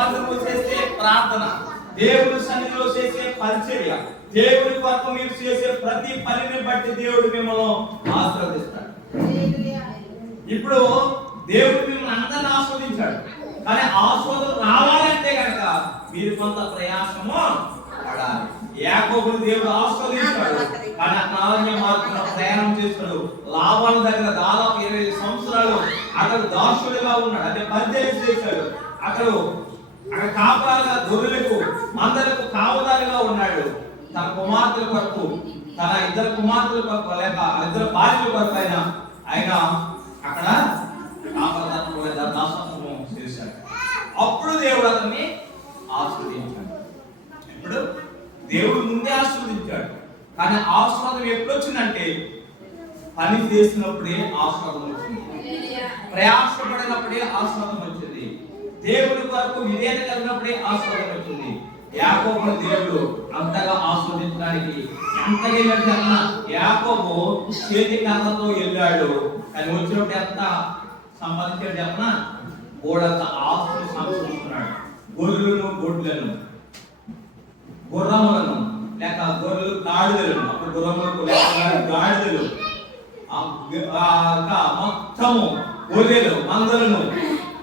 మందిరంలో చేసే ప్రార్థన, దేవుని సన్నిధిలో చేసే పరిచర్య, దేవుని కొరకు మీరు చేసే ప్రతి పనిని బట్టి దేవుడు మిమ్మల్ని ఆశీర్వదిస్తాడు. ఇప్పుడు దేవుడు మిమ్మల్ని అందరిని ఆస్వాదించాడు, కానీ ఆస్వాదం రావాలంటే కనుక మీరు కొంత ప్రయాసము పడాలి. యాకోబుని దేవుడు ఆస్వాదించాడు, కానీ అనాన్య మార్గంలో ప్రయాణం చేస్తాడు. లాభాల దగ్గర దాదాపు 20 సంవత్సరాలు అక్కడ దాసుడిగా ఉన్నాడు, అంటే పరిచయం చేశాడు. అక్కడ కాపలాగా గొర్రెలకు మందలకు కావదారిగా ఉన్నాడు. తన కుమార్తెల కొరకు, తన ఇద్దరు కుమార్తెల కొరకు, లేక ఇద్దరు భార్యల కొరకు ఆయన అక్కడ దాసత్వం చేశాడు. అప్పుడు దేవుడు అతన్ని ఆస్వాదించాడు. ఇప్పుడు దేవుడు ముందే ఆస్వాదించాడు, కానీ ఆస్వాదం ఎప్పుడు వచ్చిందంటే పని చేసినప్పుడే ఆస్వాదం వచ్చింది, ప్రయాసపడినప్పుడే ఆస్వాదం వచ్చింది, దేవుడి కొరకు విధేయత కలిగినప్పుడే ఆస్వాదం వచ్చింది. యాకోబు దేవుడు అంతగా ఆస్వాదించడానికి ఎంతగా వెళ్ళాడు. యాకోబు చేతి కర్రతో వెళ్ళాడు, కానీ వచ్చినప్పుడు ఎంత సంపాదించాడు చెప్పనా? గోడంత ఆస్తులు సంపాదించుకున్నాడు. గొర్రెలను, గొడ్లను, గుర్రములను, లేక గొర్రెలు గాడిదలను, అప్పుడు గుర్రములకు గాడిదలు, మొత్తము గొర్రెలు మందలను